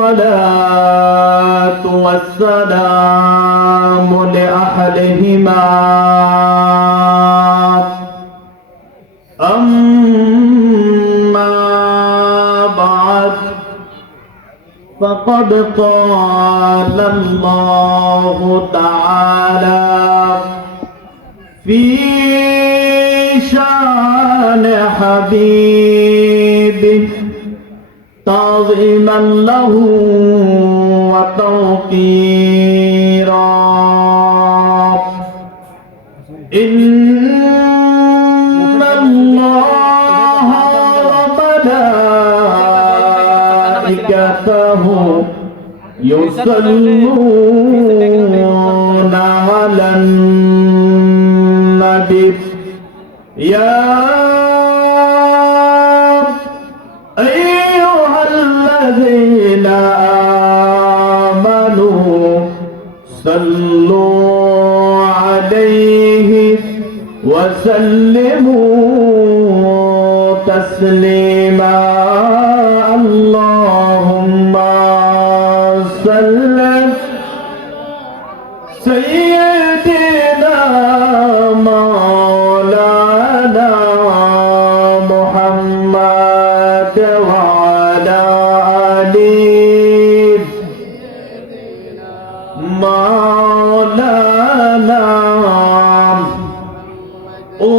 والصلاة والسلام لأهلهما أما بعد فقد قال الله تعالى في شان حبيبه تعظيما له وتوقيرا إن الله وملائكته يصلون على النبي يا أيها الذين آمنوا صلوا عليه وسلموا تسليما اللهم صل سيدنا مولانا محمد وعلى آله مولانا ओ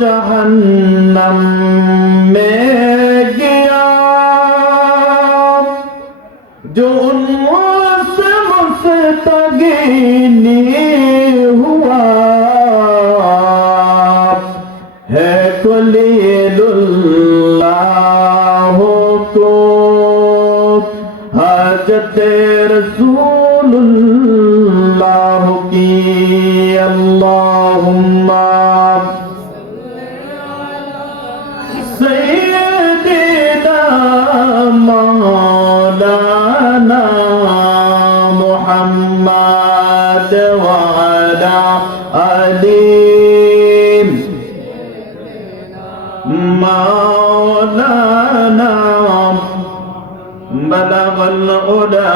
जहन्नम में गया जो उनसे मुस्तगीनी हुआ है खलीलुल्लाह को हजरत रसूलुल्लाह की अल्लाहुम्मा सय्यदना मौलाना मुहम्मद वअला आलि मौलाना बलगल उला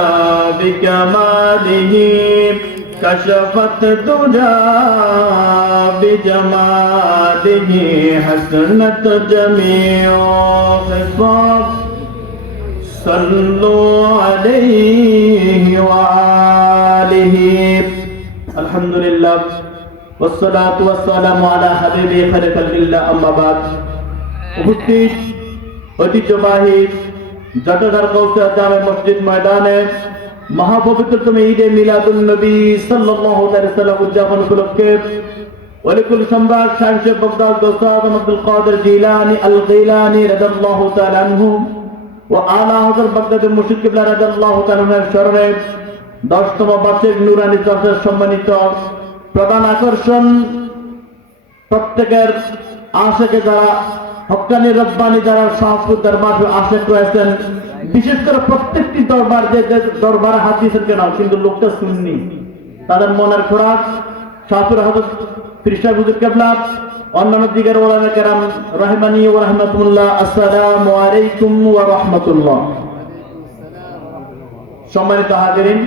बिकमालिही कशफत दुजा बिजमालिही हसनत जमीओ खिसाब सल्लु अलैहि वालिही अल्हम्दुलिल्लाह वस्सलातु वस्सलामु अला हबीबि खलिलिल्लाह अम्मा बाद उपस्थित ঐতিহ্যবাহী জটাধার কৌসার জামে মসজিদ ময়দানে মহাপবিত্রতম ঈদে মিলাদুন নবী সাল্লাল্লাহু আলাইহি ওয়াসাল্লাম উদযাপন উপলক্ষে ওয়ালিকুল সম্রাট শাহ শেখ বগদাদ দোস্তাদ আব্দুল কাদের জিলানী আল গিলানী রাদিয়াল্লাহু তাআলা আনহু ও আলা হযরত বাগদাদের মুর্শিদ কিবলা রাদিয়াল্লাহু তাআলা এর শরণে 10তম বার্ষিক নুরানী চর্চার সম্মানিত প্রধান আকর্ষণ প্রত্যেকের আশিকে যারা হক্কানি রব্বানি যারা শাহপুর দরবার আশেক রয়েছেন, বিশেষ করে প্রত্যেকটি দরবার যে দরবারে হাদিসের কেন কিন্তু লোকটা সুন্নি, তাদের মনের খোরাক শাহপুর হযরত ফিরশা হুজুর কিবলা অন্যান্য দিকের ওলামা কেরাম রাহিমানি ওয়া রাহমাতুল্লাহ। আসসালামু আলাইকুম ওয়া রাহমাতুল্লাহ। সম্মানিত হাজিরিন,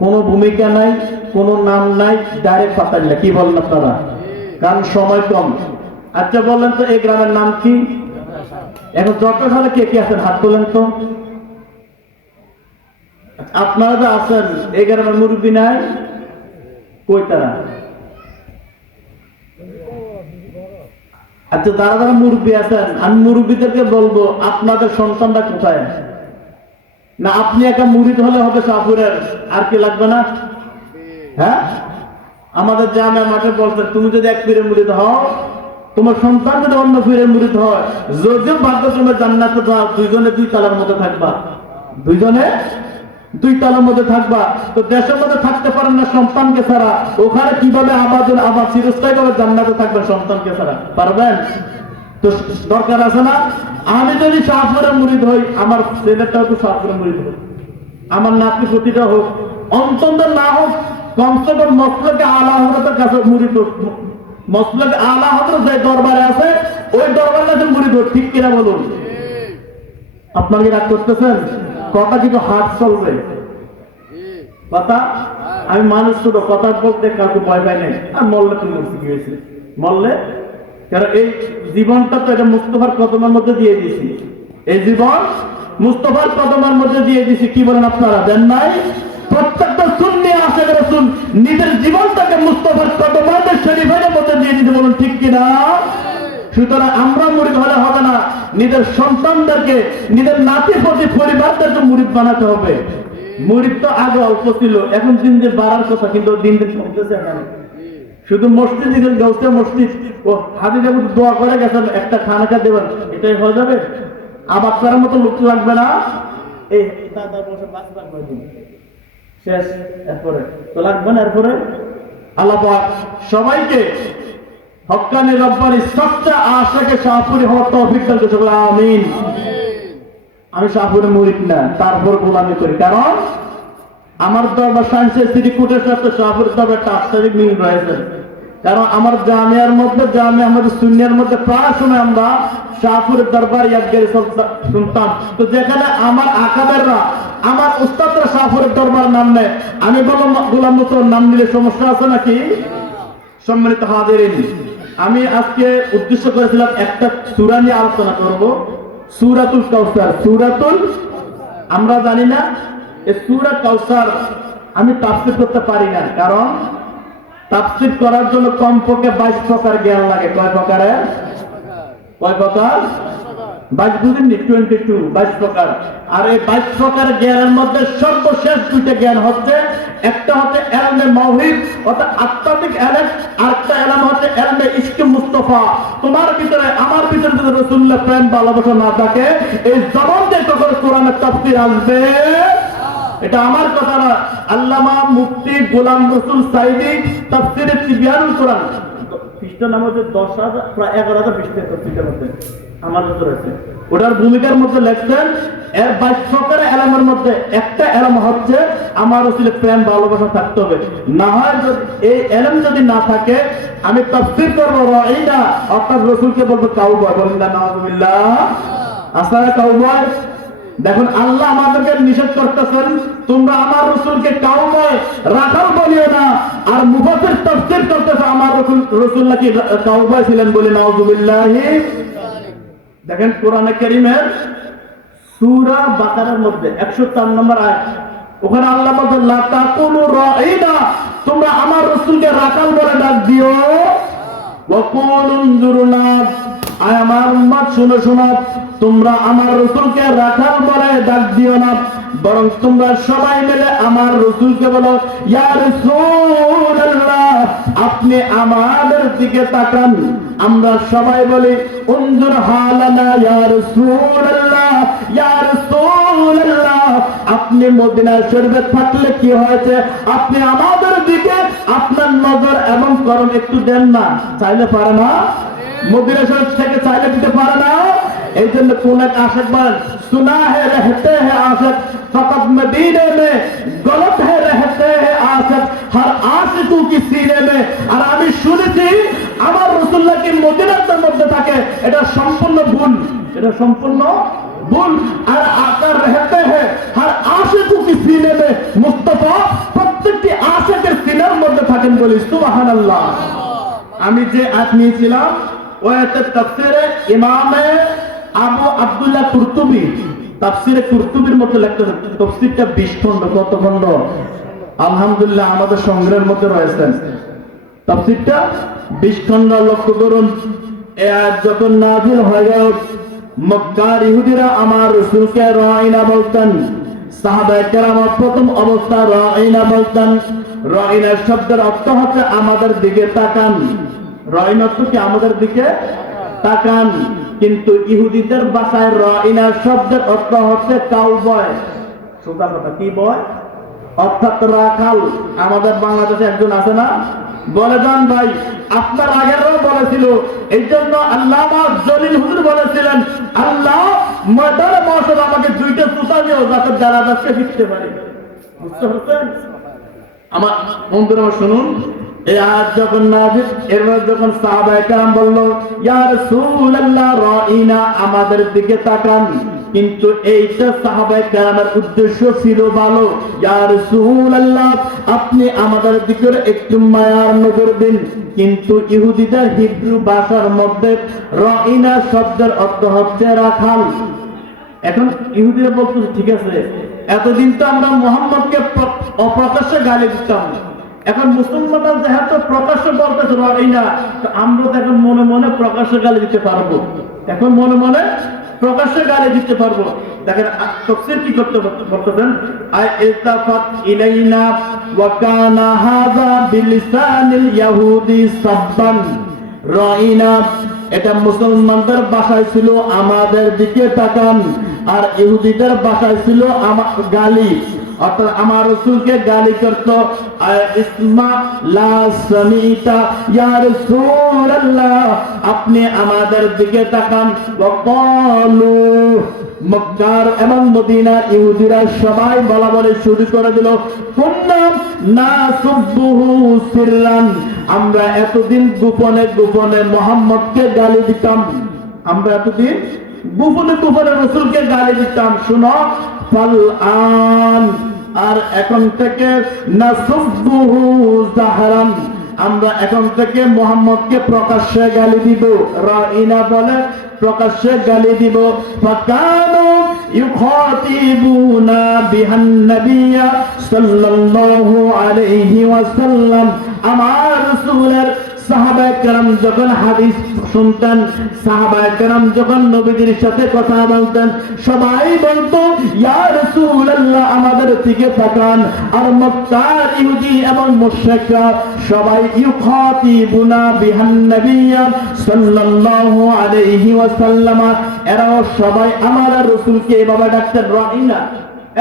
কোনো ভূমিকা নাই, কোনো নাম নাই, ডাইরেক্ট পাতাই না, কি বলেন আপনারা? কারণ সময় কম। আচ্ছা বললেন তো এই গ্রামের নাম কি? এখন যত সালে কে কে আছেন হাত তোলেন তো। আপনারা যে আছেন এই গ্রামের মুরব্বী নাই, কই তারা? আচ্ছা যারা যারা মুরব্বী আছেন, আমি মুরব্বীদেরকে বলবো আপনাদের সন্তানরা কোথায়? না আপনি একটা মুরিদ হলে হবে শাহপুরের, আর কি লাগবে না? হ্যাঁ, আমাদের জামে মাঠে বলছেন তুমি যদি এক পীরের মুরিদ হও, তোমার সন্তান যদি অন্য পীরের মুরিদ হয়, যদিও ভাগ্যক্রমে জান্নাতে যাও, দুইজনে দুই তালার মধ্যে থাকবা, দুইজনে দুই তালার মধ্যে থাকবা। তো দেশের মধ্যে থাকতে পারেন না সন্তানকে ছাড়া, ওখানে কিভাবে আবার চিরস্থায়ী ভাবে জান্নাতে থাকবেন সন্তানকে ছাড়া? পারবেন? তো দরকার আছে না? আমি যদি শাহপুরের মুরিদ হই, আমার ছেলেটাও তো শাহপুরের মুরিদ হোক, আমার নাতি প্রতিটা হোক, অন্তত না হোক কমসে কম মসলকে আলা হযরতের কাছে মুরিদ হোক। মসলকে আলা হযরত যে দরবারে আছে ওই দরবার কাছে মুরিদ হই, ঠিক কিনা বলুন? আপনারা কি রাগ করতেছেন? কথা কিন্তু হাত চলবে কথা। আমি মানুষ ছোট, কথা বলতে কাউকে ভয় পাই নাই। আর মরলে তুমি কি হয়েছে, মরলে কারণ এই জীবনটা তো এটা মুস্তফার কদমের মধ্যে দিয়ে দিয়েছি। এই জীবন মুস্তফার কদমের মধ্যে দিয়ে দিয়েছি। কি বলেন আপনারা, দেন নাই? প্রত্যেকটা সুন্নি আশিক রাসূল নিজের জীবনটাকে মুস্তফার কদমের শরীফের মধ্যে দিয়ে দিতে, বলুন ঠিক কিনা? সুতরাং আমরা মুরিদ হলে হবে না, নিজের সন্তানদেরকে, নিজের নাতি প্রতি পরিবারদেরকে মুরিদ বানাতে হবে। মুরিদ তো আগে অল্প ছিল, এখন দিন দিন বাড়ার কথা, কিন্তু দিন দিন কমতেছে। এখানে শুধু মসজিদ গৌসে মসজিদ ও হাজির দোয়া করে গেছেন একটা খানাকা দেবেন, এটাই হয়ে যাবে? আবাদ করার মতো লোক লাগবে না। এই দাদা বসে বাস লাগবে শেষ, এরপরে তো লাগবে না। এরপরে আল্লাহ পাক সবাইকে হক্কানি রব্বানি সচ্চা আশাকে শাহপুরি হওয়ার তৌফিক দান করুন, আমিন। আমি শাহপুরে মুরিদ না, তারপর গোলামি করি, কারণ আমার দরবার সায়েন্সের সিটি কোর্টের সাথে শাহপুরের দরবার একটা আত্মারিক মিল রয়েছে। কারণ আমার জামিয়ার মধ্যে, জামিয়া আমাদের সুন্নিয়ার মধ্যে প্রায় সময় আমরা শাহপুরের দরবার ইয়াদগারি শুনতাম। তো যেখানে আমার আকাবেররা, আমার উস্তাদরা শাহপুরের দরবার নাম নেয়, আমি বললাম গোলাম মুস্তফার নাম নিলে সমস্যা আছে নাকি? সম্মানিত হাজিরিন, আমি আজকে উদ্দেশ্য করেছিলাম একটা সূরা নিয়ে আলোচনা করব, সূরাতুল কাউসার। সূরাতুল, আমরা জানি না এই সূরা কাউসার আমি তাফসীর করতে পারি না, কারণ তাফসীর করার জন্য কমপক্ষে 22 প্রকার জ্ঞান লাগে। কয় প্রকারের? কয় প্রকার? 22 বুঝেননি? 22 প্রকার। আর এই 22 প্রকার জ্ঞানের মধ্যে সর্বশেষ দুইটা জ্ঞান হচ্ছে, একটা হচ্ছে ইলমে মাওহিদ অর্থাৎ আত্মাত্মিক ইলম, আর একটা ইলম হচ্ছে ইলমে ইশকে মুস্তাফা। তোমার ভিতরে আমার ভিতরে যদি রাসূলুল্লাহ প্রেম ভালোবাসা না থাকে, এই জবান দিয়ে কখনো কোরআনের তাফসীর আসবে? এটা আমার কথা না, আল্লামা মুফতি গোলাম রসুল সাইদি তাফসীরে তিবয়ানুল কোরআন, পৃষ্ঠা নাম হচ্ছে 10,000 প্রায় 11,000 পৃষ্ঠা তাফসীরের মধ্যে আমার ভিতরে আছে। ওটার ভূমিকার মধ্যে লেখছেন এর 22 প্রকারের ইলমের মধ্যে একটা ইলম হচ্ছে আমার রাসূলের প্রেম ভালোবাসা থাকতে হবে। না হয় যদি এই ইলম যদি না থাকে, আমি তাফসীর করব রাইনা, অর্থাৎ রাসূলকে বলবো কাউবয়। বলেন না নাউযুবিল্লাহ। আসলে কাউবয়, দেখুন আল্লাহ আমাদেরকে নিষেধ করতেছেন, তোমরা আমার রাসূলকে কাউবয় রাখাল বলিও না। আর মুফাসসির তাফসীর করতেছে আমার রাসূল নাকি কাউবয় ছিলেন, বলে নাউযুবিল্লাহ। দেখেন কোরআনে কারীমের সূরা বাকারার মধ্যে 104 নম্বর আয়াত, ওখানে আল্লাহ বলেন লা তাকুলু রাইনা, তোমরা আমার রাসূলকে রাখাল বলে ডাক দিও। ওয়া কুলু উনজুরনা, আয় আমার উম্মত শুনো শুনো, তোমরা আমার রাসূলকে রাখাল বলে ডাক দিও না, বরং তোমরা সবাই মিলে আমার রাসূলকে বলো ইয়া রাসূলুল্লাহ, আপনি আমাদের দিকে তাকান। আমরা সবাই বলি উনজুর হালানা ইয়া রাসূলুল্লাহ, ইয়া রাসূলুল্লাহ, আপনি মদিনা শরীফে থাকলে কি হয়েছে, আপনি আমাদের দিকে আপনার নজর এবং করম একটু দেন না? চাইলে পারে না? মদিনা শরীফ থেকে চাইলে দিতে পারে না? এই জন্য কোন এক আশিক বলেন सुना है रहते हैं आशिक फकत मदीने में, गलत है रहते हैं आशिक हर आशिकू की सीने में। আর আমি শুনেছি আমার রাসূলুল্লাহ কি মদিনার মধ্যে থাকে, এটা সম্পূর্ণ ভুল, এটা সম্পূর্ণ ভুল। আর আকার रहते हैं हर आशिकू की सीने में, মুস্তাফা প্রত্যেকটি আশিকের সিনার মধ্যে থাকেন, বলি সুবহানাল্লাহ। আমি যে আয়াত নিয়েছিলাম ওয়াতে তাফসীরে ইমামে আবু আব্দুল্লাহ কুরতুবী, তাফসীরে কুরতুবীর মধ্যে লেখতেছেন, তাফসীরটা 20 খণ্ড। কত খণ্ড? আলহামদুলিল্লাহ আমাদের সংগ্রহের মধ্যে রয়েছে তাফসীরটা 20 খণ্ড। লক্ষ্য করুন, এই আয়াত যখন নাযিল হয়ে গেল, মক্কার ইহুদিরা আমার রাসূলকে রাইনা বলতেন, সাহাবায়ে কেরাম প্রথম অবস্থা রাইনা বলতেন। রাইনা শব্দের অর্থ হচ্ছে আমাদের দিকে তাকান। রাইনা অর্থ কি? আমাদের দিকে তাকান। কিন্তু ইহুদিদের ভাষায় রাইনা শব্দের অর্থ হচ্ছে কাউবয়। সোজা কথা, কি বয়? অর্থাৎ রাখাল। আমাদের বাংলাদেশে একজন আছে না, বলে যান ভাই, আপনার আগেরও বলেছিল, এই জন্য আল্লামা জলিল হুজুর বলেছিলেন, আল্লাহ ময়দানে মহাশর আমাকে 2টা জুতা দিও যাতে জানাজাকে দিতে পারি। বুঝতে পারছেন? আমার বন্ধুরা শুনুন, এই আয়াত যখন নাযিল, এরপর যখন সাহাবায়ে কেরাম বলল, ইয়া রাসূলুল্লাহ রাইনা, আমাদের দিকে তাকান। কিন্তু এইটা সাহাবায়ে কেরামের উদ্দেশ্য ছিল ভালো, ইয়া রাসূলুল্লাহ আপনি আমাদের দিকে একটু মায়ার নজর দিন। কিন্তু ইহুদিদের হিব্রু ভাষার মধ্যে রাইনা শব্দের অর্থ হচ্ছে রাখাল। এখন ইহুদিরা বলতেছে, ঠিক আছে, এতদিন তো আমরা মুহাম্মদকে অপ্রকাশ্যে গালি দিতাম, এখন মুসলমানরা যেহেতু প্রকাশ্যে বলতেছে রাইনা, তো আমরা তো এখন মনে মনে প্রকাশ্যে গালি দিতে পারবো। এখন মনে মনে প্রকাশ্যে গালি দিতে পারবো। দেখেন তাফসীর কি করতে বলতেছেন, আই ইলতাফাত ইলাইনা ওয়া কানা হাযা বিলিসানিল ইয়াহুদি সাববান। রাইনা এটা মুসলমানদের ভাষায় ছিল আমাদের দিকে তাকান, আর ইহুদিদের ভাষায় ছিল গালি, অর্থাৎ আমার রাসূলকে গালি করত। ইসমা লা সামিতা ইয়া রাসূলুল্লাহ, আপনি আমাদের দিকে তাকান। ওয়াকালু, মক্কার এবং মদিনার ইহুদিরা সবাই বলা বলে শুরু করে দিল, কুন্না নাসুবুহু সিররান, আমরা এতদিন গোপনে গোপনে মুহাম্মদকে গালি দিতাম, আমরা এতদিন গোপনে গোপনে রাসূলকে গালি দিতাম। শুনো, ফাল আন, আর এখন থেকে নাসুবুহু জাহরান, আমরা এখন থেকে মুহাম্মদকে প্রকাশ্যে গালি দিব। রাইনা বলে প্রকাশ্যে গালি দিব। ফাকানু ইউখাতিবুনা বিহান নাবিয়্যা সাল্লাল্লাহু আলাইহি ওয়াসাল্লাম, আমার রাসূলের সাহাবায়ে কেরাম যখন হাদিস শুনতেন, সাহাবায়ে কেরাম যখন নবীজির সাথে কথা বলতেন, সবাই বলতো ইয়া রাসূলুল্লাহ আমাদের দিকে তাকান। আর মক্কার ইহুদি এবং মুশরিকরা সবাই ইউখাতিবুনা বিহান নাবিয়্যা সাল্লাল্লাহু আলাইহি ওয়াসাল্লাম, এরা সবাই আমার রাসূলকে এভাবে ডাকতেন, রাইনা,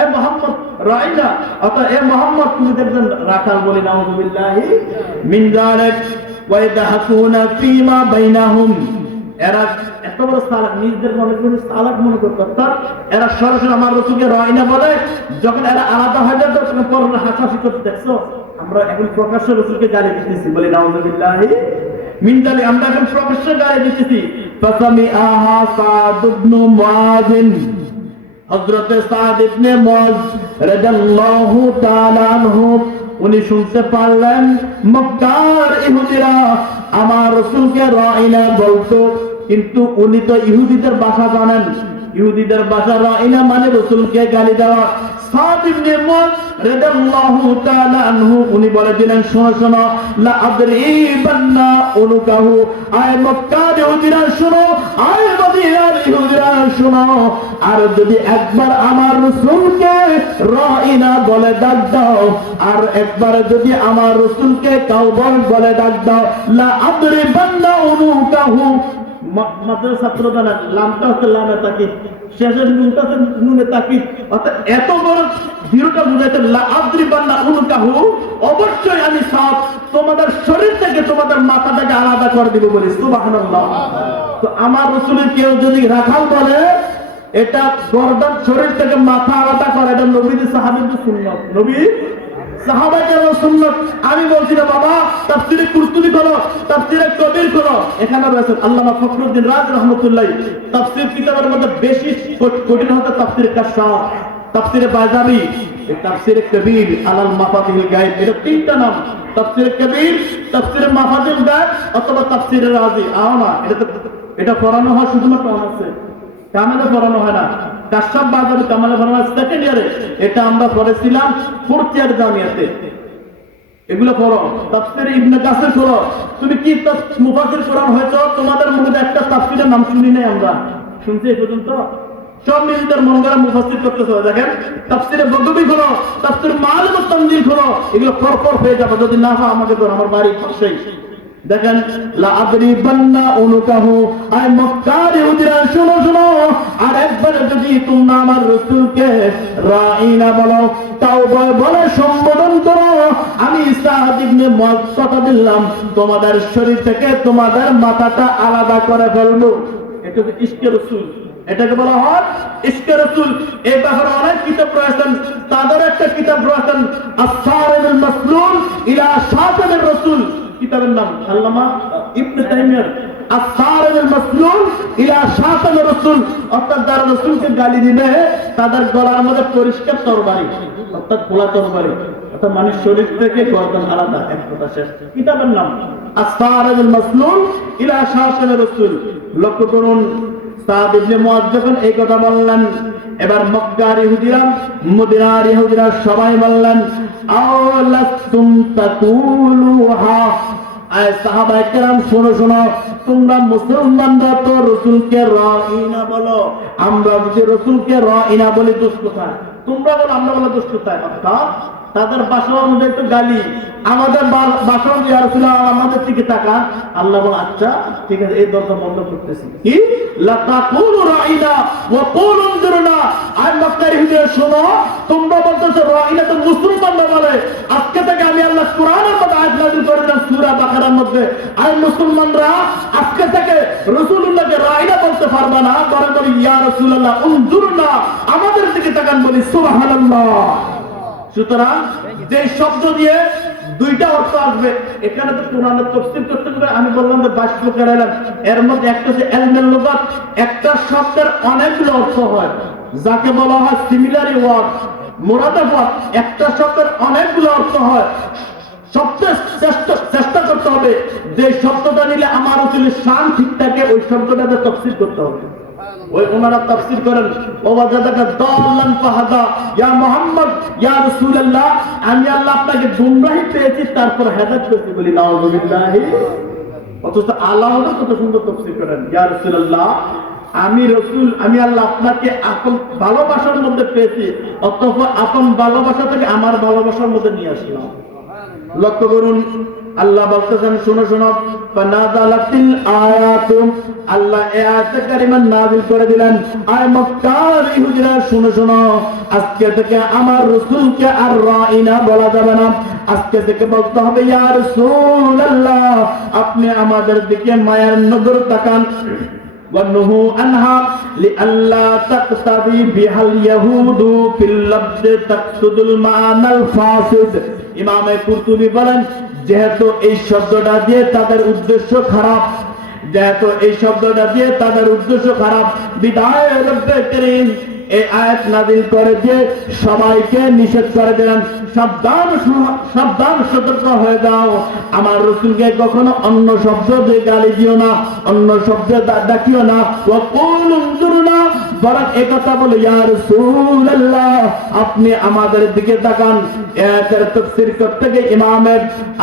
এ মুহাম্মদ রাইনা, অর্থাৎ এ মুহাম্মদ, তুমি দেখবেন রাখাল বলি, নাউযুবিল্লাহি মিন যালিক। ওয়া ইয়াদহাকুনা ফীমা বাইনাহুম, এরা এত বড় সালাক, নিজেদের মনে করে সালাক মনে করত, অর্থাৎ এরা সরাসরি আমার রাসূলকে রাইনা বলে। যখন এরা আলাদা হয়ে যায় তখন পরনে হাসাহাসি করতে, দেখছো আমরা এখন প্রকাশ্যে রাসূলকে গালি দিতেছি, বলি নাউযুবিল্লাহি মিন যালিক, আমরা এখন প্রকাশ্যে গালি দিতেছি। ফাসামিআহা সাদ ইবনে মুআয, হযরত সাদ ইবনে মুআয রাদিয়াল্লাহু তাআলা আনহু, উনি শুনতে পারলেন মক্কার ইহুদিরা আমার রাসূলকে রাইনা বলতো, কিন্তু উনি তো ইহুদিদের ভাষা জানেন, ইহুদিদের ভাষা রাইনা মানে রাসূলকে গালি দেওয়া। সাদ ইবনে মুআয রাদিয়াল্লাহু তাআলা আনহু উনি বলে দিলেন, শোনো শোনো, লা আদরিবান্না উনুকাহু, আয় মক্কার ইহুদিরা শোনো, আয় মদিনার ইহুদিরা শোনো, আর যদি একবার আমার রাসূলকে রাইনা বলে ডাক দাও, আর একবার যদি আমার রাসূলকে কাউবয় বলে ডাক দাও, লা আদরিবান্না উনুকাহু, মাদ্রাসা ছাত্র জানা লামটা হচ্ছে লামে তাকিদ, শেষের নুনটা হচ্ছে নুনে তাকিদ, অর্থাৎ এত বড় দৃঢ়তা বুঝাইতে, লা আদরিবান্না উনুকাহু, অবশ্যই আমি সাত তোমাদের শরীর থেকে তোমাদের মাথাটাকে আলাদা করে দিব বলি, সুবহানাল্লাহ। তো আমার রাসূলের কেউ যদি রাখাল বলে, এটা গর্দান শরীর থেকে মাথা আলাদা করে, এটা নবীর সাহাবীদের সুন্নাত, নবী সাহাবাদের সুন্নাত। আমি বলছি না বাবা, তাফসীরে কুরতুবী করো, তাফসীরে কবির করো, এখানে রয়েছে আল্লামা ফখরুদ্দিন রাজি রাহমাতুল্লাহ, তাফসীর কিতাবের মধ্যে বেশি কঠিন হতে তাফসীরে কাশফ, তাফসীরে বায়জাবি, তাফসীরে কবির আলাল মাফাতিহিল গায়ব, এটা তিনটা নাম, তাফসীরে কবির, তাফসীরে মাফাতিহিল গায়ব অথবা তাফসীরে রাজি। না, এটা পড়ানো হয় শুধুমাত্র অনার্সে, কামেলে পড়ানো হয় না। কাশফ বায়জাবি কামেলে পড়ানো হয় সেকেন্ড ইয়ারে, এটা আমরা পড়েছিলাম ফোর্থ ইয়ার জামিয়াতে। এগুলো পড়ো, তাফসীরে ইবনে কাসির পড়ো। তুমি কি মুফাসসির কোরআন হয়েছো, তোমাদের মধ্যে একটা তাফসীরের নাম শুনি নাই আমরা, শুনছি এই পর্যন্ত? সব নিজেদের মন গড়া মুফাসসির করতেছে। দেখেন তাফসীরে বগবী করো, তাফসীর মাআলিমুত তানজিল করো, এগুলো পরপর হয়ে যাবে। যদি না হয় আমাকে ধর, আমার বাড়ির পাশেই। দেখেন লা আদরিবান্না উনুকাহু, আয় মক্কার ইহুদিরা শোনো শোনো, আর একবার যদি তোমরা আমার রাসূলকে রাইনা বলো, তাওবা বলে সম্বোধন করো, আমি সাদ ইবনে মুআয কথা দিলাম তোমাদের শরীর থেকে তোমাদের মাথাটা আলাদা করে ফেলবো। এটা হচ্ছে ইশকে রাসূল। এটাকে বলা হয় ইশকে রাসূল। এই ব্যাপারে অনেক কিতাব রয়েছেন, তাদের একটা কিতাব রয়েছেন আস-সারিমুল মাসলুল ইলা শাতামির রাসূল, কিতাবের নাম আল্লামা ইবনে তাইমিয়ার আস-সারিমুল মাসলুল ইলা শাতামির রাসূল, অর্থাৎ যারা রাসূলকে গালি দিবে তাদের গলার মধ্যে পরিষ্কার তরবারি, অর্থাৎ খোলা তরবারি, অর্থাৎ মানুষ শরীর থেকে গর্দন আলাদা, এক কথা শেষ। কিতাবের নাম আস-সারিমুল মাসলুল ইলা শাতামির রাসূল। লক্ষ্য করুন, সাদ ইবনে মুআয যখন এই কথা বললেন, এবার মক্কার ইহুদিরা, মদিনার ইহুদিরা সবাই বললেন আওলাস্তুম তাকুলুহা, আয় সাহাবায়ে কেরাম শোনো শোনো, তোমরা মুসলমানরা তো রাসূলকে রাঈনা বলো, আমরা যদি রাসূলকে রাঈনা বলি দোষ কোথায়? তোমরা বলো, আমরা বলো দোষ কোথায়? অর্থাৎ তাদের ভাষা অনুযায়ী তো গালি, আমাদের ভাষা অনুযায়ী ইয়া রাসূলুল্লাহ আমাদের দিকে তাকান। আল্লাহ বলে আচ্ছা ঠিক আছে, এই দরজা বন্ধ করতেছি। কি লা তাকুলু রাঈনা ওয়া কুলু উনজুরনা, আয় মক্কার ইহুদিরা শোনো, তোমরা বলতেছো রাঈনা তো মুসলমানরা বলে, আজকে থেকে আমি আল্লাহ কোরআনের মধ্যে আয়াত নাযিল করে দিলাম সূরা বাকারার মধ্যে, আয় মুসলমানরা আজকে থেকে রাসূলুল্লাহকে রাঈনা বলতে পারবে না, বরং বলি ইয়া রাসূলুল্লাহ উনজুরনা, আমাদের দিকে তাকান, বলি সুবহানাল্লাহ। সুতরাং যে শব্দ দিয়ে দুইটা অর্থ আসবে, এখানে তো কোরআনের তাফসীর করতে গেলে আমি বললাম যে 22 প্রকার এলেন, এর মধ্যে একটা হচ্ছে ইলমুল লুগাত, একটা শব্দের অনেকগুলো অর্থ হয়, যাকে বলা হয় সিমিলারি ওয়ার্ড, মুরাদাফাত। একটা শব্দের অনেকগুলো অর্থ হয়, সবচেয়ে চেষ্টা করতে হবে যে শব্দটা নিলে আমার আসলে শান ঠিক থাকে, ওই শব্দটাতে তাফসীর করতে হবে। ওই ওনারা তাফসীর করেন ওয়াজাদাকা দাল্লান ফাহাদা, ইয়া মুহাম্মদ ইয়া রাসূলুল্লাহ, আমি আল্লাহ আপনাকে গুমরাহি পেয়েছি তারপর হেদায়েত পেয়েছি, বলি নাউযুবিল্লাহ। অথচ আল্লাহ কত সুন্দর তাফসীর করেন, ইয়া রাসূলুল্লাহ আমি রাসূল, আমি আল্লাহ আপনাকে আপন ভালোবাসার মধ্যে পেয়েছি, অতঃপর আপন ভালোবাসা থেকে আমার ভালোবাসার মধ্যে নিয়ে আসলাম। লক্ষ্য করুন, আল্লাহ বলতেছেন শোনো শোনো, ফানাযালাতিল আয়াতু, আল্লাহ এই আয়াতে কারিমা নাযিল করে দিলেন, আয় মক্কার ইহুদিরা শোনো শোনো, আজকে থেকে আমার রাসূলকে আর রাঈনা বলা যাবে না, আজকে থেকে বলতে হবে ইয়া রাসূলুল্লাহ, আপনি আমাদের দিকে মায়ার নজর তাকান। وَنُهُوا عَنْهَا لِأَلَّا تَقْتَدِي بِهَا الْيَهُودُ فِي اللَّفْظِ تَقْصُدُ الْمَعْنَى الْفَاسِدَ। ইমামে কুরতুবী বলেন, যেহেতু এই শব্দটা দিয়ে তাদের উদ্দেশ্য খারাপ, যেহেতু এই শব্দটা দিয়ে তাদের উদ্দেশ্য খারাপ, বিদায় রব্বে করিম এই আয়াত নাযিল করে দিয়ে সবাইকে নিষেধ করে দিলেন, সাবধান সাবধান, সতর্ক হয়ে যাও, আমার রাসূলকে কখনো অন্য শব্দ দিয়ে গালি দিও না, অন্য শব্দে ডাকিও না। ওয়া কুলু উনজুরনা, বরং একথা বলে ইয়া রাসূলুল্লাহ আপনি আমাদের দিকে তাকান। আয়াতের তাফসীর করতে গিয়ে ইমাম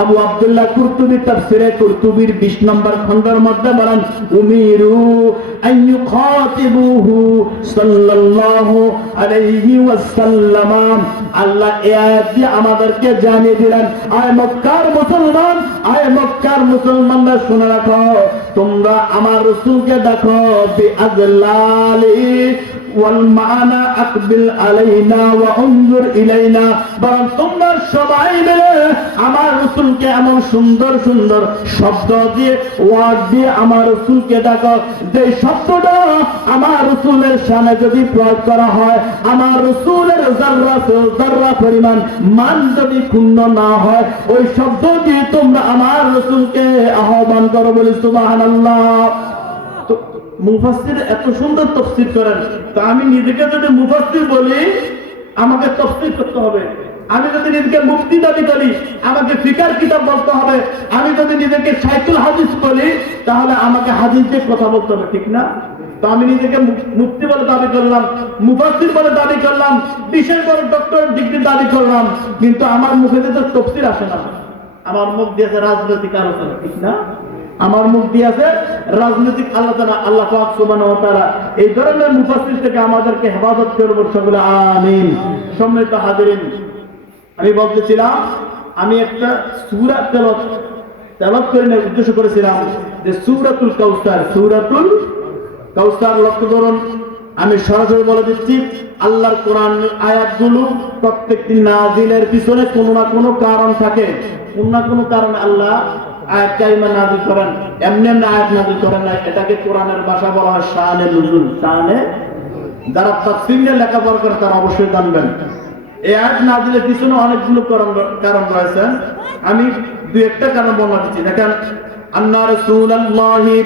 আবু আব্দুল্লাহ কুরতুবী তাফসীরে কুরতুবীর 20 নম্বর খণ্ডের মধ্যে বলেন, উমিরু আন ইউখাতিবুহু সাল্লাল্লাহু আলাইহি ওয়াসাল্লাম, আল্লাহ এই আয়াত দিয়ে আমাদেরকে জানিয়ে দিলেন, আয় মক্কার মুসলমান, আয় মক্কার মুসলমানরা শুনে রাখো, তোমরা আমার রাসূলকে দেখো বিআজলালি ওয়াল মানা আকবিল আলাইনা ওয়া উনজুর ইলাইনা, বরং তোমরা সবাই মিলে আমার রাসূলকে এমন সুন্দর সুন্দর শব্দ দিয়ে, ওয়ার্ড দিয়ে আমার রাসূলকে দেখো, যে শব্দটা আমার রাসূলের শানে যদি প্রয়োগ করা হয়, আমার রাসূলের যাররা পরিমাণ মান যদি ক্ষুণ্ণ না হয়, ওই শব্দ দিয়ে তোমরা আমার রাসূলকে আহ্বান করো, বলি সুবহানাল্লাহ। মুফাসসির এত সুন্দর তাফসীর করেন, তা আমি নিজেকে যদি মুফাসসির বলি আমাকে তাফসীর করতে হবে, আমি যদি নিজেকে মুফতি দাবি করি আমাকে ফিকার কিতাব বলতে হবে, আমি যদি নিজেকে শাইখুল হাদিস বলি তাহলে আমাকে হাদিস দিয়ে কথা বলতে হবে, ঠিক না? তো আমি নিজেকে মুফতি বলে দাবি করলাম, মুফাসসির বলে দাবি করলাম, বিশেষ বড় ডক্টরেট ডিগ্রি দাবি করলাম, কিন্তু আমার মুখে তো তাফসীর আসে না, আমার মুখ দিয়ে রাজনৈতিক আলোচনা, ঠিক না? আমার মুখ দিয়ে আছে রাজনৈতিক আলোচনা। আল্লাহ পাক সুবহানাহু ওয়া তাআলা এই ধরনের মুফাসসির থেকে আমাদেরকে হেফাজত করুন, সকলে আমিন। সম্মানিত হাজিরিন, আমি বলতেছিলাম আমি একটা সূরা তেলাওয়াত করে নেওয়ার উদ্দেশ্য করেছিলাম যে সূরাতুল কাউসার, সূরাতুল কাউসার। লক্ষ্য করুন, আমি সরাসরি বলে দিচ্ছি, আল্লাহর কোরআন আয়াতগুলো প্রত্যেকটি নাজিলের পিছনে কোনো না কোনো কারণ থাকে, কোনো না কোনো কারণে আল্লাহ আয়াত কারিমা নাযিল করেন, এমনি এমনি আয়াত নাযিল করেন না। এটাকে কোরআনের ভাষা বলা হয় শানে নুজুল। শানে, যারা তাফসীর নিয়ে লেখাপড়া করে তারা অবশ্যই জানবেন। এই আয়াত নাযিলের পিছনে অনেকগুলো কারণ রয়েছে। আমি দুই একটা কারণ বর্ণনা দিচ্ছি। দেখেন, আন্না রাসূলুল্লাহি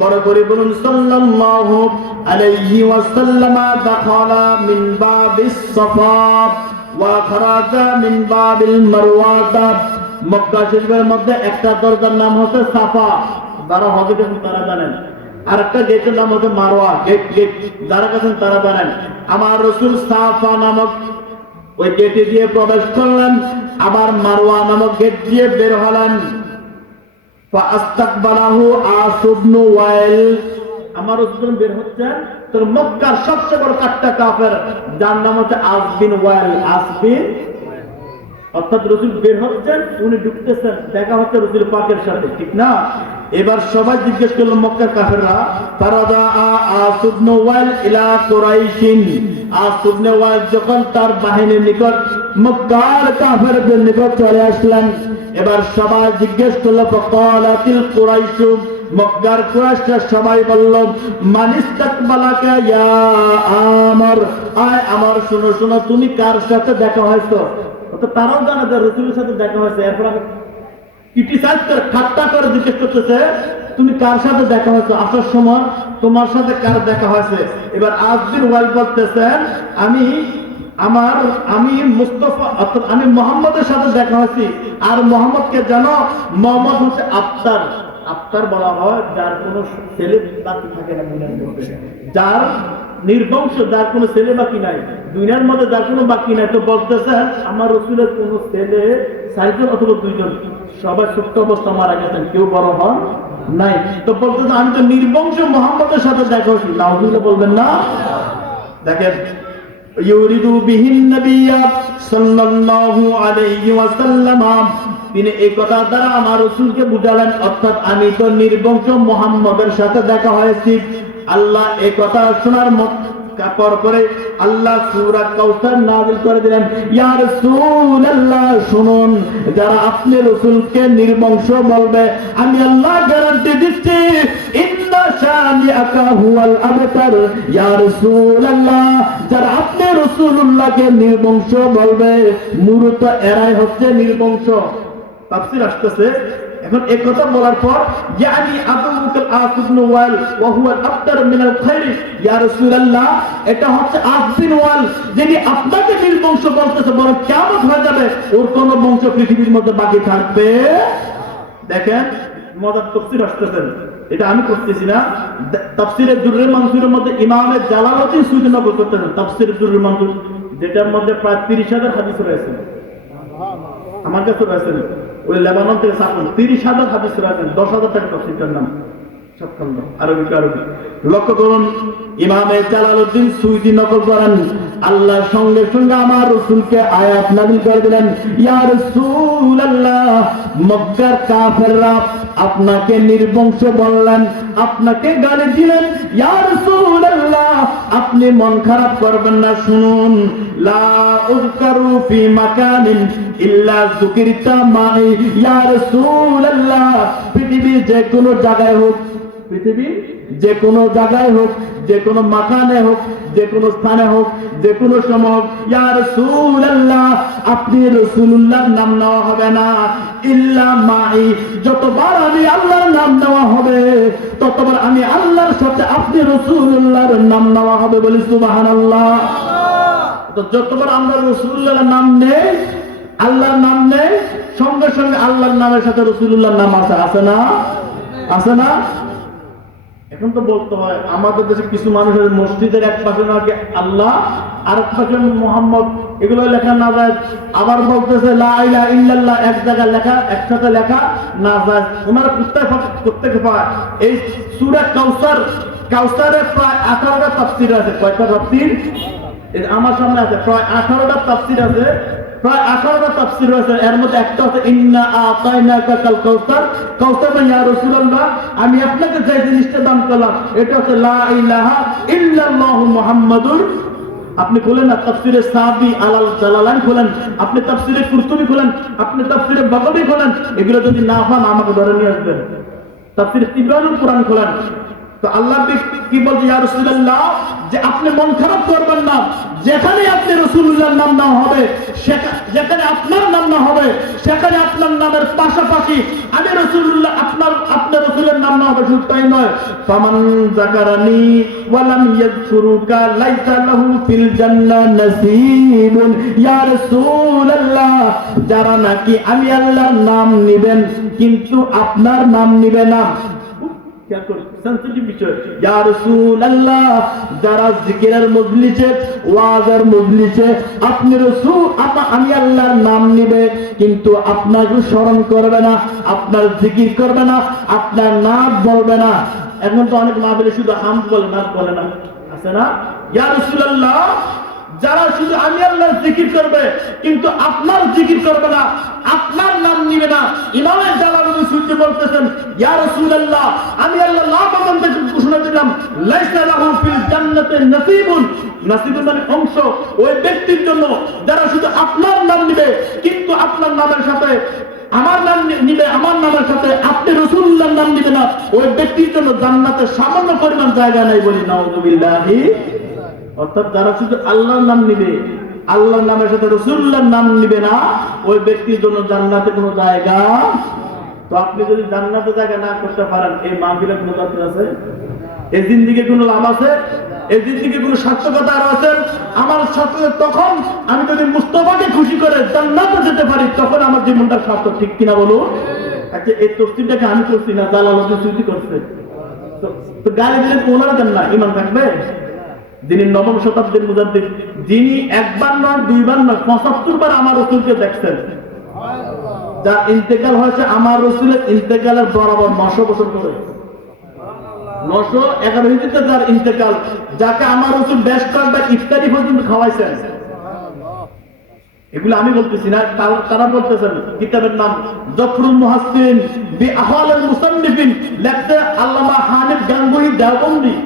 বড় করে বলুন সাল্লাল্লাহু আলাইহি ওয়াসাল্লাম দাখালা মিন বাবিস সাফা ওয়া খারাজা মিন বাবিল মারওয়া। মক্কা শরীফের মধ্যে একটা দরজার নাম হচ্ছে সাফা, যারা হজে গেছেন তারা জানেন। আর একটা গেটের নাম হচ্ছে মারওয়া, গেট যারা গেছেন তারা জানেন। আমার রাসূল সাফা নামক ওই গেটে দিয়ে প্রবেশ করলেন, আবার মারওয়া নামক গেট দিয়ে বের হলেন। ফাআস্তাকবালাহু আস ইবনে ওয়াইল। আমার রাসূল বের হচ্ছেন, তো মক্কার সবচেয়ে বড় কাট্টা কাফের যার নাম হচ্ছে আস বিন ওয়াইল। আস বিন, অর্থাৎ রাসূল বের হচ্ছেন, উনি ঢুকতেছেন, দেখা হচ্ছে রাসূল পাকের সাথে, ঠিক না? এবার সবাই জিজ্ঞেস করলো মক্কার কাফেররা, ফারাদা আস ইবনে ওয়াইল ইলা কুরাইশিন। আস ইবনে ওয়াইল যখন তার বাহিনীর নিকট মক্কার কাফেরদের নিকট চলে আসলেন, এবার সবাই জিজ্ঞেস করলো, ফাকালাতিল কুরাইশ, মক্কার কুরাইশরা সবাই বলল, মানিস্তাকবালাকা ইয়া আমর, আয় আমার, শুনো শুনো, তুমি কার সাথে দেখা হয়েছে? তো তারাও জানে যে রাসূলের সাথে দেখা হয়েছে। এরপর ক্রিটিসাইজ করে, ঠাট্টা করে জিজ্ঞেস করতেছে, তুমি কার সাথে দেখা হয়েছে? আসার সময় তোমার সাথে কার দেখা হয়েছে? এবার আস বিন ওয়াইল বলতেছেন, আমি মুস্তাফা, অর্থাৎ আমি মুহাম্মদের সাথে দেখা হয়েছি। আর মুহাম্মদকে জানো, মুহাম্মদ হচ্ছে আফতার। আফতার বলা হয় যার কোনো ছেলে বাকি থাকে না দুনিয়ার মধ্যে, যার নির্বংশ, যার কোনো ছেলে বাকি নাই দুনিয়ার মধ্যে, যার কোনো বাকি নাই। তো বলতেছেন আমার রাসূলের কোনো ছেলে 4 জন অথবা 2 জন, সবাই ছোট্ট অবস্থা মারা গেছেন, কেউ বড় হন নাই। তো বলতেছে আমি তো নির্বংশ মুহাম্মদের সাথে দেখা হয়েছি। নাউযুবিল্লাহ বলবেন না? দেখেন, ইউরিদু বিহিন নবিয়্যা সাল্লাল্লাহু আলাইহি ওয়াসাল্লাম, তিনি এই কথা দ্বারা আমার রাসূলকে বুঝালেন, অর্থাৎ আমি তো নির্বংশ মুহাম্মদের সাথে দেখা হয়েছি। আল্লাহ এই কথা শোনার পরে আল্লাহ সূরা কাউসার নাযিল করে দিলেন, ইয়া রাসূলুল্লাহ, শুনুন, যারা আপনি রাসূলকে নির্বংশ বলবে, আমি আল্লাহ গ্যারান্টি দিচ্ছি, ইন্না শানিআকা হুয়াল আবতার। ইয়া রাসূলুল্লাহ, যারা আপনি রাসূলুল্লাহকে নির্বংশ বলবে, মূলত এরাই হচ্ছে নির্বংশ। তাফসীর আসতেছে। এখন এই কথা বলার পর, ইয়ানি আবুকাল আস ইবনে ওয়াইল ওয়া হুয়া আফতার মিনাল খায়র। ইয়া রাসূলুল্লাহ, এটা হচ্ছে আস বিন ওয়াইল, যিনি আপনাকে নির্বংশ বলতেছে, বড় কিয়ামত হয়ে যাবে, ওর কোন বংশ পৃথিবীর মধ্যে বাকি থাকবে। দেখেন মজার তাফসীর আসতেছে, এটা আমি করতেছি না। তাফসীরের দুররে মানসুরের মধ্যে ইমামে জালালউদ্দিন সুয়ুতী নকল করতেছেন, তাফসীরের দুররে মানসুর, যেটার মধ্যে প্রায় 30,000 হাদিস রয়েছে। আমার কাছে রয়েছে, ওই লেবানন থেকে ছাপন 30,000 হাদিস রয়েছেন, 10,000 টাকা তাফসীরটার নাম, সবখণ্ড আরবি। লক্ষ্য করুন, ইমামে জালালউদ্দিন সুয়ুতী নকল করেন, আল্লাহর সঙ্গে সঙ্গে আমার রাসূলকে আয়াত নাযিল করে দিলেন, ইয়া রাসূলুল্লাহ, মক্কার কাফেররা আপনাকে নির্বংশ বললেন, আপনাকে গালি দিলেন, ইয়া রাসূলুল্লাহ, আপনি মন খারাপ করবেন না, শুনুন, লা উযকারু ফি মাকানিন ইল্লা যুকিরতা মাই। ইয়া রাসূলুল্লাহ, পৃথিবীর যে কোনো জায়গায় হোক, পৃথিবীর যে কোনো জায়গায় হোক, যে কোনো মাকানে হোক, যে কোনো স্থানে হোক, যে কোনো সময় হোক, ইয়া রাসূলুল্লাহ, আপনি রাসূলুল্লাহর নাম নেওয়া হবে না, ইল্লা মাই, যতবার আমি আল্লাহর নাম নেওয়া হবে ততবার আমি আল্লাহর সাথে আপনি রাসূলুল্লাহর নাম নেওয়া হবে, বলি সুবহানাল্লাহ। তো যতবার আমরা রাসূলুল্লাহর নাম নেই, আল্লাহর নাম নেই, সঙ্গে সঙ্গে আল্লাহর নামের সাথে রাসূলুল্লাহর নাম আছে না? আছে না? এখন তো বলতে হয়, আমাদের দেশে কিছু মানুষের মসজিদের এক পাশে নাকি আল্লাহ, আর এক পাশে মুহাম্মদ, এগুলো লেখা না যায়। আবার বলতেছে লা ইলাহা ইল্লাল্লাহ, এক জায়গায় লেখা, একসাথে লেখা না যায়। ওনারা প্রত্যেকে পায়। এই সূরা কাউসার, কাউসারের প্রায় 18টা তাফসীর আছে। কয়টা তাফসীর? আমার সামনে আছে, প্রায় 18টা তাফসীর আছে, প্রায় 18টা তাফসীর আছে। এর মধ্যে একটা হচ্ছে ইন্না আতাইনাকা কাল কাউসার, কাউসার মানে ইয়া রাসূলুল্লাহ, আমি আপনাকে যে জিনিসটা দান করলাম এটা হচ্ছে লা ইলাহা ইল্লাল্লাহু মুহাম্মাদুর আপনি খুলেন না তাফসিরে সাবি আলাল জালালাইন খুলেন, আপনি তাফসিরে কুরতুবী খুলেন, আপনি তাফসিরে বাগাবী খুলেন, এগুলো যদি না পান আমাকে ধরে নিয়ে আসবেন। তাফসিরে তিবয়ানুল কুরআন খুলেন। তো আল্লাহ কি বলছে, ইয়া রাসূলুল্লাহ, যে আপনি মন খারাপ করবেন না, যেখানে আপনি রাসূলুল্লাহর নাম না হবে, যেখানে আপনার নাম না হবে, সেখানে আপনার নামের পাশাপাশি আমি রাসূলুল্লাহ আপনার রাসূলের নাম না হবে। শুধু তাই নয়, ফামান যাকারানি ওয়া লাম ইয়াযকুরুকা লাইসা লাহু ফিল জান্নাহ নাসীবুন। ইয়া রাসূলুল্লাহ, যারা নাকি আমি আল্লাহর নাম নেবেন কিন্তু আপনার নাম নেবে না, যারা জিকিরের মজলিসে, ওয়াজের মজলিসে আপনি রাসূল আমি আল্লাহর নাম নিবে কিন্তু আপনাকে স্মরণ করবে না, আপনার জিকির করবে না, আপনার নাম বলবে না। এখন তো অনেক মাহফিলে শুধু হামদ বলে, নাম বলে না, আছে না? ইয়া রাসূলুল্লাহ, যারা শুধু আমি আল্লাহর জিকির করবে কিন্তু আপনার জিকির করবে না, আপনার নাম নিবে না, ইমাম জালালুদ্দিন সুয়ুতী বলতেছেন, ইয়া রাসূলুল্লাহ, আমি আল্লাহ নাম বলতে ঘোষণা দিলাম, লাইসা লাহু ফিল জান্নাতি নাসীবুন। নাসীবুন মানে অংশ, ওই ব্যক্তির জন্য যারা শুধু আপনার নাম নিবে কিন্তু আপনার নামের সাথে আমার নাম নিবে, আমার নামের সাথে আপনি রাসূলুল্লাহর নাম নিবে না, ওই ব্যক্তির জন্য জান্নাতে সামান্য পরিমাণ জায়গা নাই। বলি নাউযুবিল্লাহি। অর্থাৎ যারা শুধু আল্লাহর নাম নিবে, আল্লাহর নামের সাথে রাসূলুল্লাহর নাম নিবে না, ওই ব্যক্তির জন্য জান্নাতে কোনো জায়গা। তো আপনি যদি জান্নাতে জায়গা না করতে পারেন, এই মাহফিলে কোনো দরকার আছে? এই জিন্দেগি কোনো লাভ আছে? এই জিন্দেগি কোনো সার্থকতা আর আছে? আমার সাথে তখন আমি যদি মুস্তাফাকে খুশি করে জান্নাতে যেতে পারি, তখন আমার জীবনটা সার্থক। ঠিক কিনা বলুন? আচ্ছা, এই তফসিরটাকে আমি করছি না, জালালউদ্দিন সুয়ুতী করছে। তো গালি দিলে ওনারা দেন না, ঈমান থাকবে? যিনি নবম শতাব্দীর মুজাদ্দিদ, যিনি একবার নয়, দুইবার নয়, ৭৫ বার আমার রাসূলকে দেখছেন, যার ইন্তেকাল হয়েছে আমার রাসূলের ইন্তেকালের বরাবর ৯০০ বছর পরে, ৯১১ হিজরিতে যার ইন্তেকাল, যাকে আমার রাসূল বেশ কয়েকবার ইফতারি পর্যন্ত খাওয়াইছেন। এগুলো আমি বলতেছি না, তারা বলতেছেন। কিতাবের নাম জফরুল মুহাসসিন বি আহওয়ালিল মুসান্নিফিন, লেখতে আল্লামা হানিফ গাঙ্গুহি দেওবন্দি।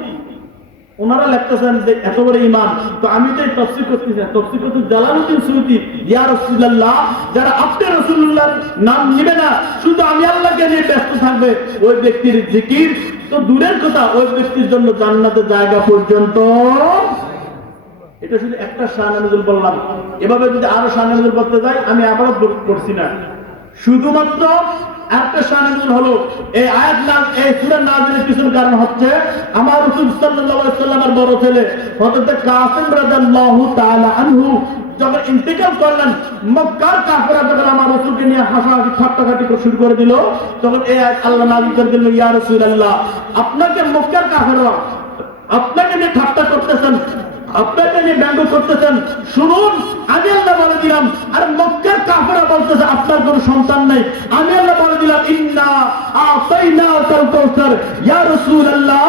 ওনারা লিখতেছেন যে এত বড় ঈমান। তো আমি তো তাফসীর করতেছি না, তাফসীর করতে জালালউদ্দিন সুয়ুতী, ইয়া রাসূলুল্লাহ, যারা আপনি রাসূলুল্লাহর নাম নিবে না, শুধু আমি আল্লাহকে নিয়ে ব্যস্ত থাকবে, ওই ব্যক্তির জিকির তো দূরের কথা, ওই ব্যক্তির জন্য জান্নাতের জায়গা পর্যন্ত। এটা শুধু একটা শান নজুল বললাম। এভাবে যদি আরো শান নজুল বলতে যাই, আমি আবারও করছি না। শুধুমাত্র একটা শান নজুল হলো এই আয়াত নাম, এই সূরা নাযিলের পিছনে কারণ হচ্ছে আমার রাসূল সাল্লাল্লাহু আলাইহি ওয়াসাল্লামের বড় ছেলে হযরত কাসিম রাদিয়াল্লাহু তাআলা আনহু যখন ইন্তেকাল করলেন, মক্কার কাফেররা যখন আমার রাসূলকে নিয়ে হাসাহাসি ঠাট্টাটাটি শুরু করে দিল, তখন এই আয়াত আল্লাহ নাযিল করে দিল, ইয়া রাসূলুল্লাহ, আপনাকে মক্কার কাফেররা আপনাকে নিয়ে ঠাট্টা করতেছেন, আপনাকে নিয়ে ব্যঙ্গ করতেছেন, শুনুন, আমি আল্লাহ বলে দিলাম। আর মক্কার কাফেররা বলতেছে আপনার কোনো সন্তান নাই, আমি আল্লাহ বলে দিলাম, ইন্না আতাইনাকাল কাউসার, ইয়া রাসূলুল্লাহ,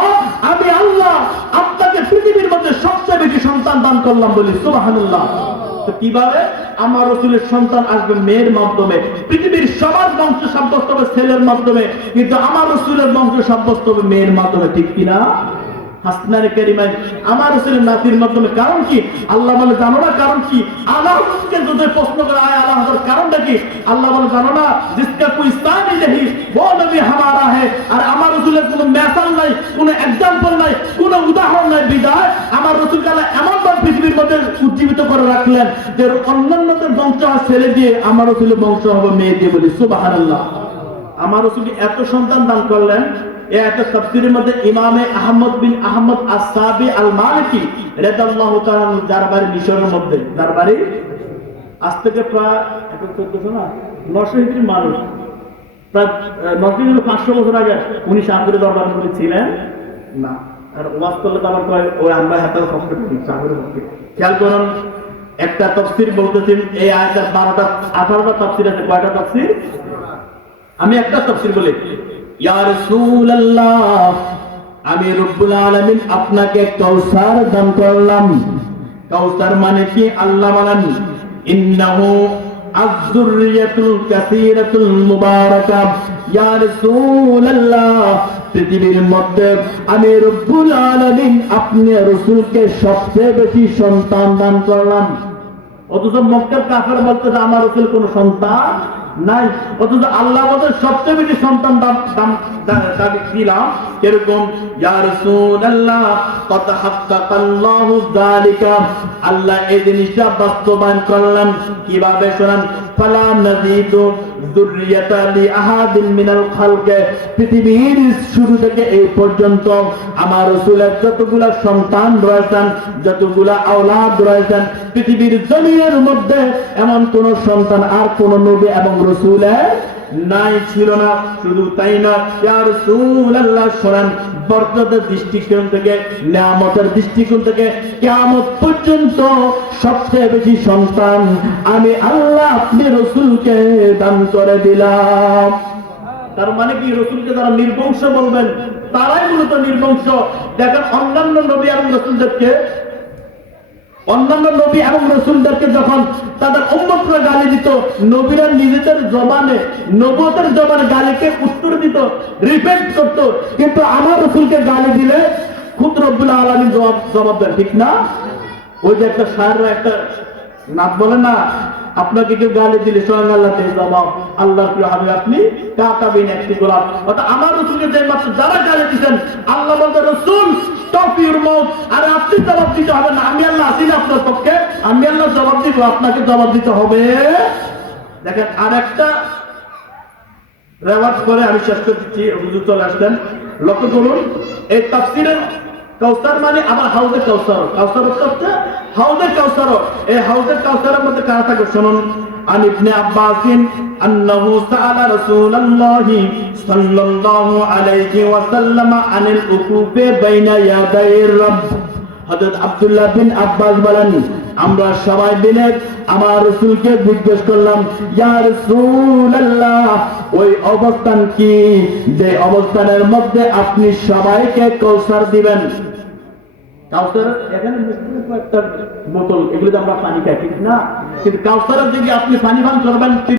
আমি আল্লাহ আপনাকে পৃথিবীর মধ্যে সবচেয়ে বেশি সন্তান দান করলাম। বলি সুবহানাল্লাহ। তো কিভাবে? আমার রাসূলের সন্তান আসবে মেয়ের মাধ্যমে, পৃথিবীর সবার বংশ সাব্যস্ত হবে ছেলের মাধ্যমে, কিন্তু আমার রাসূলের বংশ সাব্যস্ত হবে মেয়ের মাধ্যমে। ঠিক কিনা? হাসনারে কারিমা আমার রাসূলের নাতির মাধ্যমে। কারণ কি? আল্লাহ বলে জানো না কারণ কি? আল্লাহকে যদি প্রশ্ন করা হয় আল্লাহ কারণটা কি, আল্লাহ বলে জানো না, জিসকা কোই সানি নেহি वो নবী हमारा है। আর আমার রাসূলের কোনো মিসাল নাই, কোনো एग्जांपल নাই, কোনো উদাহরণ নাই, বিদায় আমার রাসূলকে আল্লাহ এমন ভাবে পৃথিবীর মধ্যে উজ্জীবিত করে রাখলেন যে অন্যান্যদের বংশ ছেলে দিয়ে, আমার রাসূলের বংশ হবে মেয়ে দিয়ে। বলি সুবহানাল্লাহ। আমার রাসূলকে এত সন্তান দান করলেন। একটা তাফসীরের মধ্যে ইমামে আহমদ বিন আহমদ আস-সাবি আল-মালিকি রাদিয়াল্লাহু তাআলা, যার বাড়ি মিশরের মধ্যে, যার বাড়ি আজ থেকে প্রায় 1400 না 900 হিজরি মানুষ, প্রায় 500 বছর আগে উনি শাহপুরের দরবারে মধ্যে ছিলেন না। আর ওয়াজ করলে তো আবার কয় ওই আমরা হাতের কষ্ট করি শাহপুরের মধ্যে। খেয়াল করুন, একটা তাফসীর বলতেছেন এই আয়াতের 12টা 18টা তাফসীর আছে। কয়টা তাফসীর? আমি একটা তাফসীর বলি, ইয়া রাসূলুল্লাহ, আমি রব্বুল আলামিন আপনাকে কাউসার দান করলাম। কাউসার মানে কি? আল্লাহ বলেন, ইন্নাহু আয-যুররিয়াতুল কাসীরাতুল মুবারাকা ইয়া রাসূলুল্লাহ, পৃথিবীর মধ্যে আমি রব্বুল আলামিন আপনি রাসূলকে সবচেয়ে বেশি সন্তান দান করলাম। অথচ মক্কার কাফের বলতেছে আমার রাসূল কোনো সন্তান নাই, অথচ আল্লাহ বলেন সবচেয়ে বেশি সন্তান দাবি দিলাম। এরকম ইয়া রাসূলুল্লাহ কত হাক্কাকাল্লাহু যালিকা, আল্লাহ এই জিনিসটা বাস্তবায়ন করলেন কিভাবে শুনেন। ফালা নাযিদু যুররিয়াতা লি আহাদিন মিনাল খালকে, পৃথিবীর শুরু থেকে এই পর্যন্ত আমার রাসূলের যতগুলা সন্তান রয়েছেন, যতগুলা আওলাদ রয়েছেন, পৃথিবীর জমিনের মধ্যে এমন কোন সন্তান আর কোন নবী এবং রাসূলের নাই, ছিল না। শুধু তাই না, ইয়া রাসূলুল্লাহ শুনেন, বরকতের দৃষ্টিকোণ থেকে, নিয়ামতের দৃষ্টিকোণ থেকে কিয়ামত পর্যন্ত সবচেয়ে বেশি সন্তান আমি আল্লাহ আপনি রাসূলকে দান করে দিলাম। তার মানে কি, রাসূলকে যারা নির্বংশ বলবেন তারাই মূলত নির্বংশ। দেখেন অন্যান্য নবী এবং রাসূলদেরকে যখন তাদের উম্মতরা গালি দিত, নবীরা নিজেদের জবানে, নবুয়তের জবানে গালিকে উত্তর দিত, রিপেন্ট করত। কিন্তু আমার রাসূলকে গালি দিলে খুদ রব্বুল আলামিন জবাব দেন, ঠিক না? ওই যে একটা শায়ররা একটা নাত বলে না, আপনাকে কেউ গালি দিলে স্বয়ং আল্লাহ থেকে জবাব, আল্লাহর প্রিয় হাবিব আপনি কাতাবিন একটি গোলাপ। অর্থাৎ আমার রাসূলকে যে মাত্র যারা গালি দিবেন, আল্লাহ বলতে রাসূল স্টপ ইউর মাউথ, আরে আপনি জবাব দিতে হবে না, আমি আল্লাহ আছি না আপনার পক্ষে, আমি আল্লাহ জবাব দিব, আপনাকে জবাব দিতে হবে। দেখেন আরেকটা রেওয়াজ করে আমি শেষ করে দিচ্ছি, হুজুর চলে আসলেন। লক্ষ্য করুন, এই তাফসীরের কাউসার মানে আবার হাউজে কাউসার, কাউসার হচ্ছে হাউজে কাউসার। এই হাউজে কাউসারের মধ্যে কারা থাকে শুনুন। আন ইবনে আব্বাসিন আন্নাহু সাআলা রাসূলুল্লাহি সাল্লাল্লাহু আলাইহি ওয়াসাল্লাম আনিল উকুফে বাইনা ইয়াদাইর রাব্ব। হযরত আব্দুল্লাহ বিন আব্বাস বলেন, আমরা সবাই মিলে আমার রাসূলকে জিজ্ঞেস করলাম, ইয়া রাসূলুল্লাহ ওই অবস্থান কি যে অবস্থানের মধ্যে আপনি সবাইকে কাউসার দিবেন। কাউসার এখানে একটা বোতল, এগুলো আমরা পানি খাই, ঠিক না? কিন্তু কাউসারের যদি আপনি পানি পান করবেন